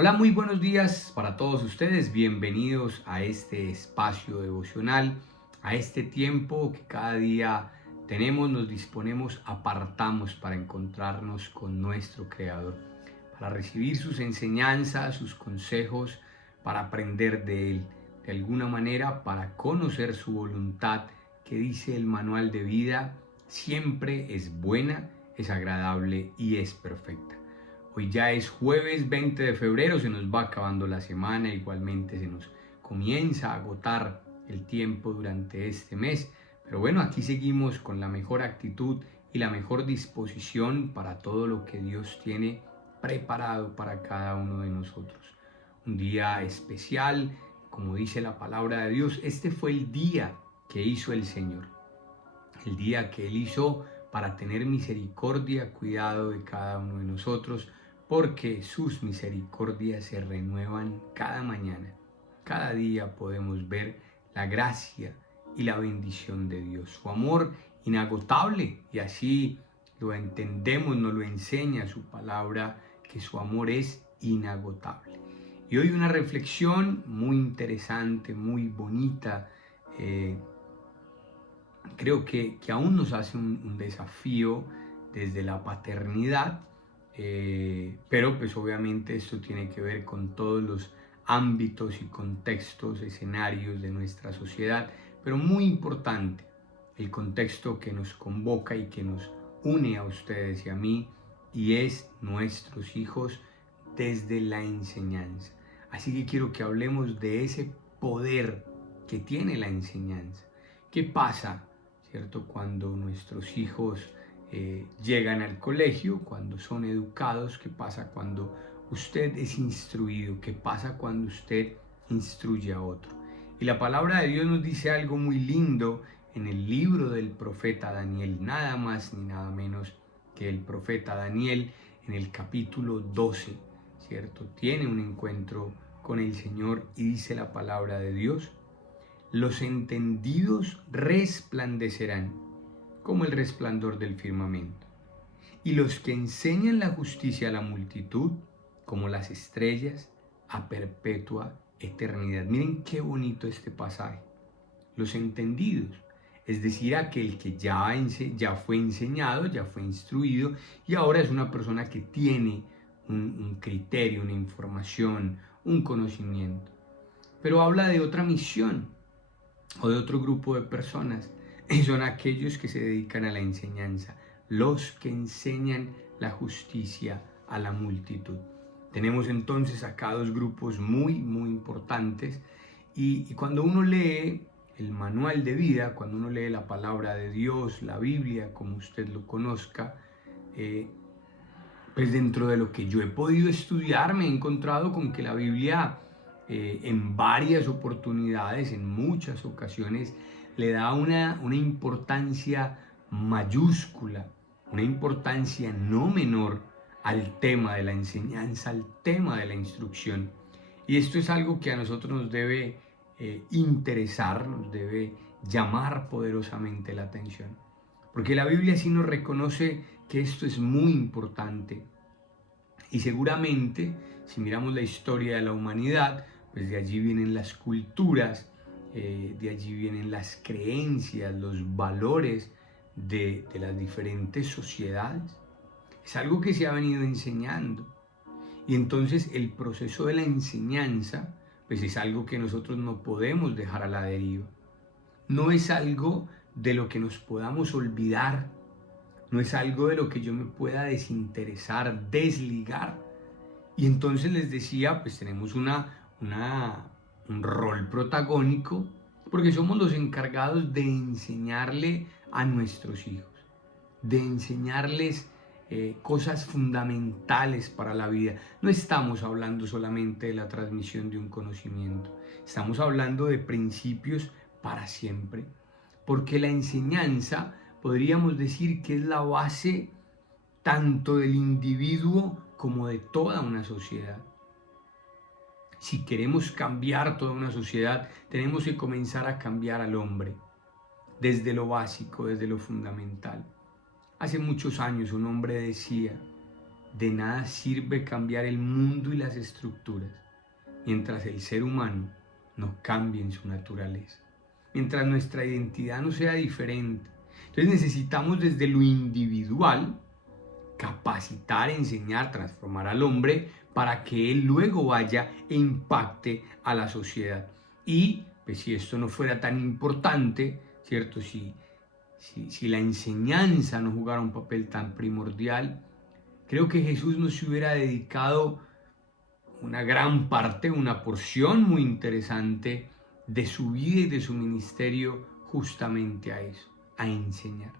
Hola, muy buenos días para todos ustedes. Bienvenidos a este espacio devocional, a este tiempo que cada día tenemos, nos disponemos, apartamos para encontrarnos con nuestro Creador, para recibir sus enseñanzas, sus consejos, para aprender de Él, de alguna manera para conocer su voluntad, que dice el manual de vida, siempre es buena, es agradable y es perfecta. Hoy ya es jueves 20 de febrero, se nos va acabando la semana, igualmente se nos comienza a agotar el tiempo durante este mes. Pero bueno, aquí seguimos con la mejor actitud y la mejor disposición para todo lo que Dios tiene preparado para cada uno de nosotros. Un día especial, como dice la palabra de Dios, este fue el día que hizo el Señor. El día que Él hizo para tener misericordia, cuidado de cada uno de nosotros, porque sus misericordias se renuevan cada mañana. Cada día podemos ver la gracia y la bendición de Dios, su amor inagotable, y así lo entendemos, nos lo enseña su palabra, que su amor es inagotable. Y hoy una reflexión muy interesante, muy bonita, creo que aún nos hace un desafío desde la paternidad, pero pues obviamente esto tiene que ver con todos los ámbitos y contextos, escenarios de nuestra sociedad, pero muy importante el contexto que nos convoca y que nos une a ustedes y a mí, y es nuestros hijos desde la enseñanza. Así que quiero que hablemos de ese poder que tiene la enseñanza. ¿Qué pasa, cierto, cuando nuestros hijos llegan al colegio, cuando son educados? ¿Qué pasa cuando usted es instruido? ¿Qué pasa cuando usted instruye a otro? Y la palabra de Dios nos dice algo muy lindo en el libro del profeta Daniel, nada más ni nada menos que el profeta Daniel, en el capítulo 12, ¿cierto? Tiene un encuentro con el Señor y dice la palabra de Dios: los entendidos resplandecerán como el resplandor del firmamento, y los que enseñan la justicia a la multitud como las estrellas a perpetua eternidad. Miren qué bonito este pasaje. Los entendidos, es decir, aquel que ya fue enseñado, ya fue instruido y ahora es una persona que tiene un criterio, una información, un conocimiento. Pero habla de otra misión o de otro grupo de personas, y son aquellos que se dedican a la enseñanza, los que enseñan la justicia a la multitud. Tenemos entonces acá dos grupos muy importantes, y cuando uno lee el manual de vida, cuando uno lee la palabra de Dios, la Biblia, como usted lo conozca, pues dentro de lo que yo he podido estudiar me he encontrado con que la Biblia en varias oportunidades, en muchas ocasiones, le da una importancia mayúscula, una importancia no menor al tema de la enseñanza, al tema de la instrucción. Y esto es algo que a nosotros nos debe interesar, nos debe llamar poderosamente la atención. Porque la Biblia sí nos reconoce que esto es muy importante. Y seguramente, si miramos la historia de la humanidad, pues de allí vienen las culturas, de allí vienen las creencias, los valores de las diferentes sociedades. Es algo que se ha venido enseñando. Y entonces el proceso de la enseñanza, pues es algo que nosotros no podemos dejar a la deriva. No es algo de lo que nos podamos olvidar, no es algo de lo que yo me pueda desinteresar, desligar. Y entonces les decía, pues tenemos un rol protagónico, porque somos los encargados de enseñarle a nuestros hijos, de enseñarles cosas fundamentales para la vida. No estamos hablando solamente de la transmisión de un conocimiento, estamos hablando de principios para siempre, porque la enseñanza podríamos decir que es la base tanto del individuo como de toda una sociedad. Si queremos cambiar toda una sociedad, tenemos que comenzar a cambiar al hombre, desde lo básico, desde lo fundamental. Hace muchos años un hombre decía, de nada sirve cambiar el mundo y las estructuras mientras el ser humano no cambie en su naturaleza, mientras nuestra identidad no sea diferente. Entonces necesitamos desde lo individual capacitar, enseñar, transformar al hombre para que él luego vaya e impacte a la sociedad. Y pues si esto no fuera tan importante, ¿cierto? Si la enseñanza no jugara un papel tan primordial, creo que Jesús nos hubiera dedicado una gran parte, una porción muy interesante de su vida y de su ministerio justamente a eso, a enseñar.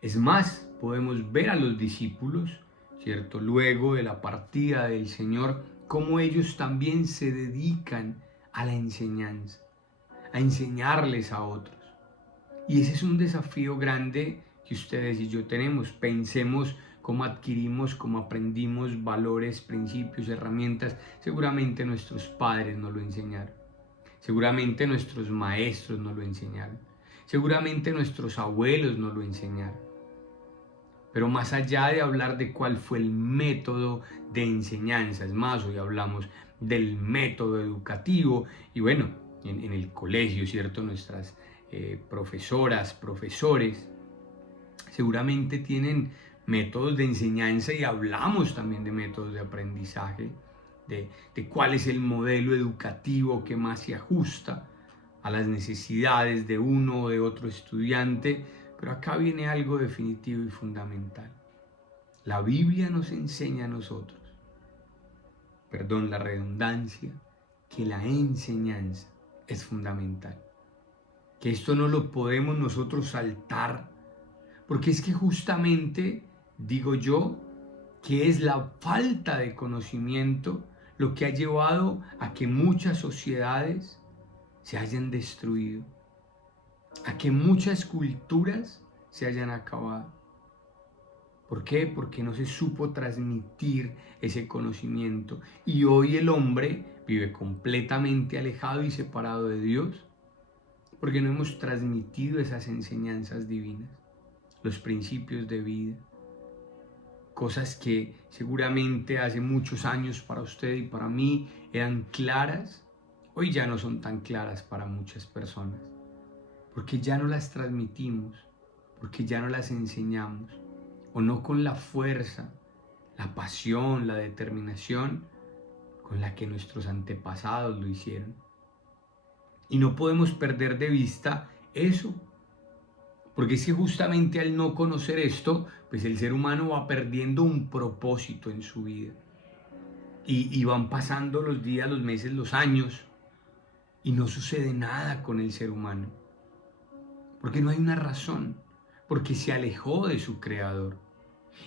Es más, podemos ver a los discípulos, ¿cierto? Luego de la partida del Señor, cómo ellos también se dedican a la enseñanza, a enseñarles a otros. Y ese es un desafío grande que ustedes y yo tenemos. Pensemos cómo adquirimos, cómo aprendimos valores, principios, herramientas. Seguramente nuestros padres nos lo enseñaron. Seguramente nuestros maestros nos lo enseñaron. Seguramente nuestros abuelos nos lo enseñaron. Pero más allá de hablar de cuál fue el método de enseñanza, es más, hoy hablamos del método educativo y bueno, en el colegio, ¿cierto? Nuestras profesoras, profesores, seguramente tienen métodos de enseñanza y hablamos también de métodos de aprendizaje, de cuál es el modelo educativo que más se ajusta a las necesidades de uno o de otro estudiante. Pero acá viene algo definitivo y fundamental. La Biblia nos enseña a nosotros, perdón la redundancia, que la enseñanza es fundamental. Que esto no lo podemos nosotros saltar, porque es que justamente, digo yo, que es la falta de conocimiento lo que ha llevado a que muchas sociedades se hayan destruido, a que muchas culturas se hayan acabado. ¿Por qué? Porque no se supo transmitir ese conocimiento. Y hoy el hombre vive completamente alejado y separado de Dios, porque no hemos transmitido esas enseñanzas divinas, los principios de vida, cosas que seguramente hace muchos años para usted y para mí eran claras, hoy ya no son tan claras para muchas personas, porque ya no las transmitimos, porque ya no las enseñamos, o no con la fuerza, la pasión, la determinación con la que nuestros antepasados lo hicieron. Y no podemos perder de vista eso, porque es que justamente al no conocer esto, pues el ser humano va perdiendo un propósito en su vida. Y van pasando los días, los meses, los años, y no sucede nada con el ser humano. Porque no hay una razón, porque se alejó de su creador.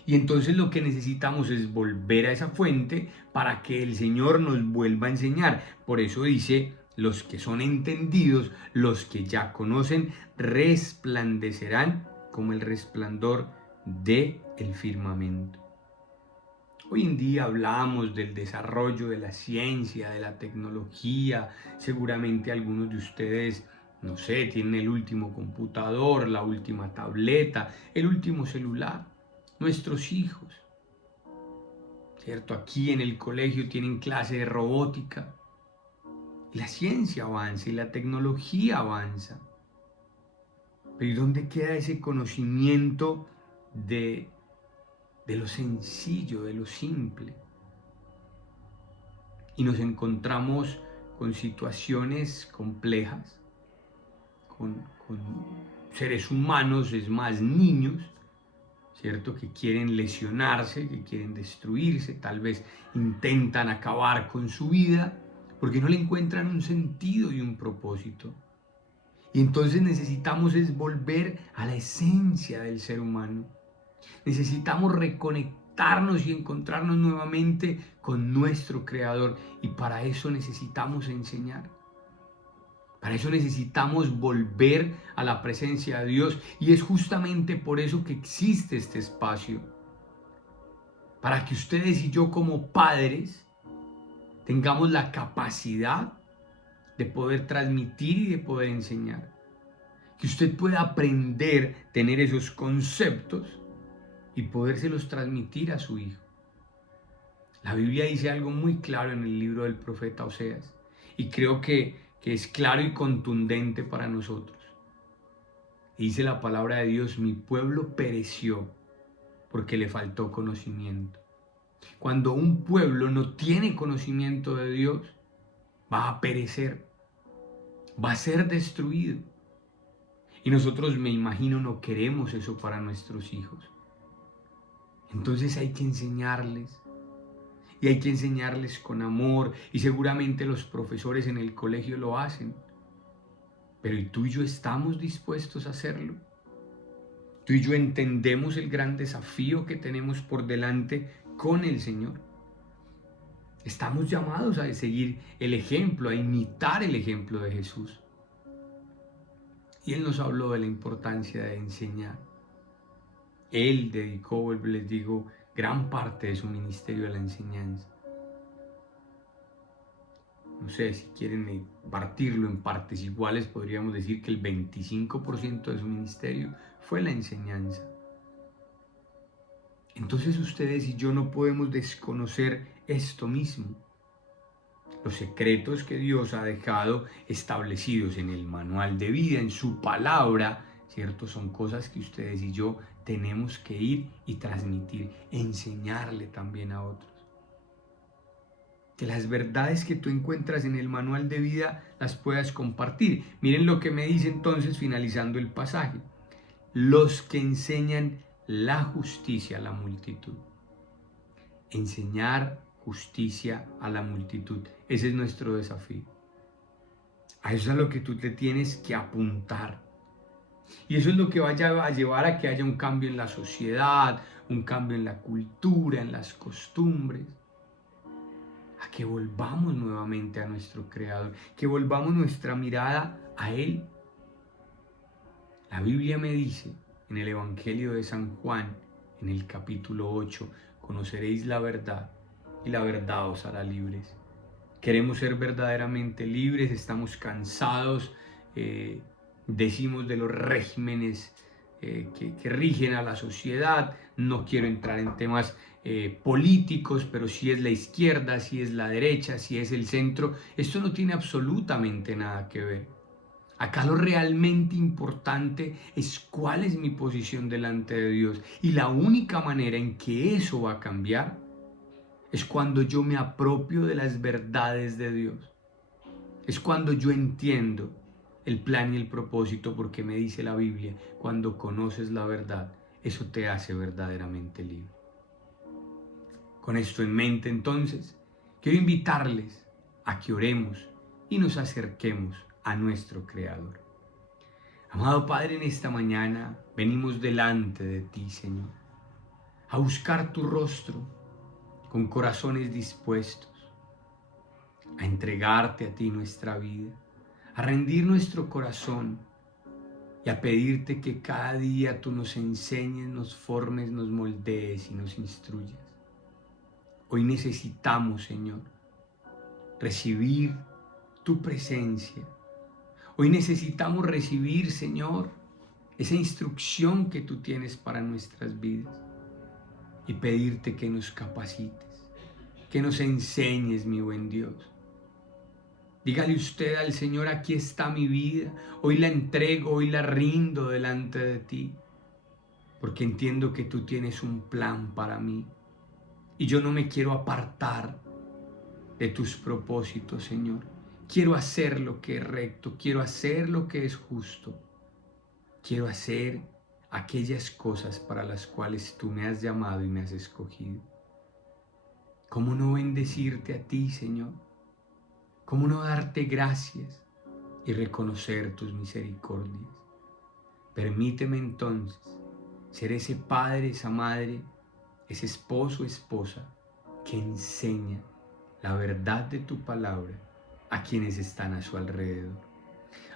Y entonces lo que necesitamos es volver a esa fuente para que el Señor nos vuelva a enseñar. Por eso dice, los que son entendidos, los que ya conocen, resplandecerán como el resplandor del firmamento. Hoy en día hablamos del desarrollo de la ciencia, de la tecnología. Seguramente algunos de ustedes, no sé, tienen el último computador, la última tableta, el último celular. Nuestros hijos, ¿cierto? Aquí en el colegio tienen clase de robótica. La ciencia avanza y la tecnología avanza. Pero ¿y dónde queda ese conocimiento de lo sencillo, de lo simple? Y nos encontramos con situaciones complejas, con seres humanos, es más, niños, ¿cierto? Que quieren lesionarse, que quieren destruirse, tal vez intentan acabar con su vida porque no le encuentran un sentido y un propósito. Y entonces necesitamos es volver a la esencia del ser humano. Necesitamos reconectarnos y encontrarnos nuevamente con nuestro Creador y para eso necesitamos enseñar. Para eso necesitamos volver a la presencia de Dios y es justamente por eso que existe este espacio. Para que ustedes y yo como padres tengamos la capacidad de poder transmitir y de poder enseñar. Que usted pueda aprender, tener esos conceptos y podérselos transmitir a su hijo. La Biblia dice algo muy claro en el libro del profeta Oseas y creo que es claro y contundente para nosotros. Dice la palabra de Dios: mi pueblo pereció porque le faltó conocimiento. Cuando un pueblo no tiene conocimiento de Dios, va a perecer, va a ser destruido. Y nosotros, me imagino, no queremos eso para nuestros hijos. Entonces hay que enseñarles. Y hay que enseñarles con amor. Y seguramente los profesores en el colegio lo hacen. Pero ¿y tú y yo estamos dispuestos a hacerlo? ¿Tú y yo entendemos el gran desafío que tenemos por delante con el Señor? Estamos llamados a seguir el ejemplo, a imitar el ejemplo de Jesús. Y Él nos habló de la importancia de enseñar. Él dedicó, les digo, gran parte de su ministerio a la enseñanza. No sé, si quieren partirlo en partes iguales, podríamos decir que el 25% de su ministerio fue la enseñanza. Entonces ustedes y yo no podemos desconocer esto mismo. Los secretos que Dios ha dejado establecidos en el manual de vida, en su palabra, ¿cierto? Son cosas que ustedes y yo tenemos que ir y transmitir, enseñarle también a otros. Que las verdades que tú encuentras en el manual de vida las puedas compartir. Miren lo que me dice entonces finalizando el pasaje: los que enseñan la justicia a la multitud. Enseñar justicia a la multitud. Ese es nuestro desafío. A eso es a lo que tú te tienes que apuntar. Y eso es lo que vaya a llevar a que haya un cambio en la sociedad, un cambio en la cultura, en las costumbres. A que volvamos nuevamente a nuestro Creador, que volvamos nuestra mirada a Él. La Biblia me dice en el Evangelio de San Juan, en el capítulo 8, conoceréis la verdad y la verdad os hará libres. Queremos ser verdaderamente libres, estamos cansados, decimos de los regímenes que rigen a la sociedad. No quiero entrar en temas políticos, pero si es la izquierda, si es la derecha, si es el centro, esto no tiene absolutamente nada que ver. Acá lo realmente importante es cuál es mi posición delante de Dios. Y la única manera en que eso va a cambiar es cuando yo me apropio de las verdades de Dios. Es cuando yo entiendo el plan y el propósito, porque me dice la Biblia, cuando conoces la verdad, eso te hace verdaderamente libre. Con esto en mente, entonces, quiero invitarles a que oremos y nos acerquemos a nuestro Creador. Amado Padre, en esta mañana venimos delante de ti, Señor, a buscar tu rostro con corazones dispuestos, a entregarte a ti nuestra vida, a rendir nuestro corazón y a pedirte que cada día tú nos enseñes, nos formes, nos moldees y nos instruyas. Hoy necesitamos, Señor, recibir tu presencia. Hoy necesitamos recibir, Señor, esa instrucción que tú tienes para nuestras vidas y pedirte que nos capacites, que nos enseñes, mi buen Dios. Dígale usted al Señor: aquí está mi vida, hoy la entrego, hoy la rindo delante de ti, porque entiendo que tú tienes un plan para mí y yo no me quiero apartar de tus propósitos, Señor. Quiero hacer lo que es recto, quiero hacer lo que es justo, quiero hacer aquellas cosas para las cuales tú me has llamado y me has escogido. ¿Cómo no bendecirte a ti, Señor? ¿Cómo no darte gracias y reconocer tus misericordias? Permíteme entonces ser ese padre, esa madre, ese esposo, esposa que enseña la verdad de tu palabra a quienes están a su alrededor.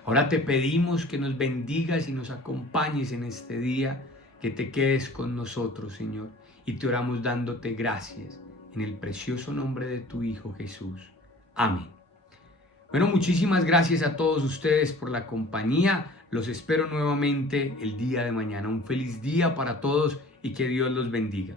Ahora te pedimos que nos bendigas y nos acompañes en este día, que te quedes con nosotros, Señor, y te oramos dándote gracias en el precioso nombre de tu Hijo Jesús. Amén. Bueno, muchísimas gracias a todos ustedes por la compañía. Los espero nuevamente el día de mañana. Un feliz día para todos y que Dios los bendiga.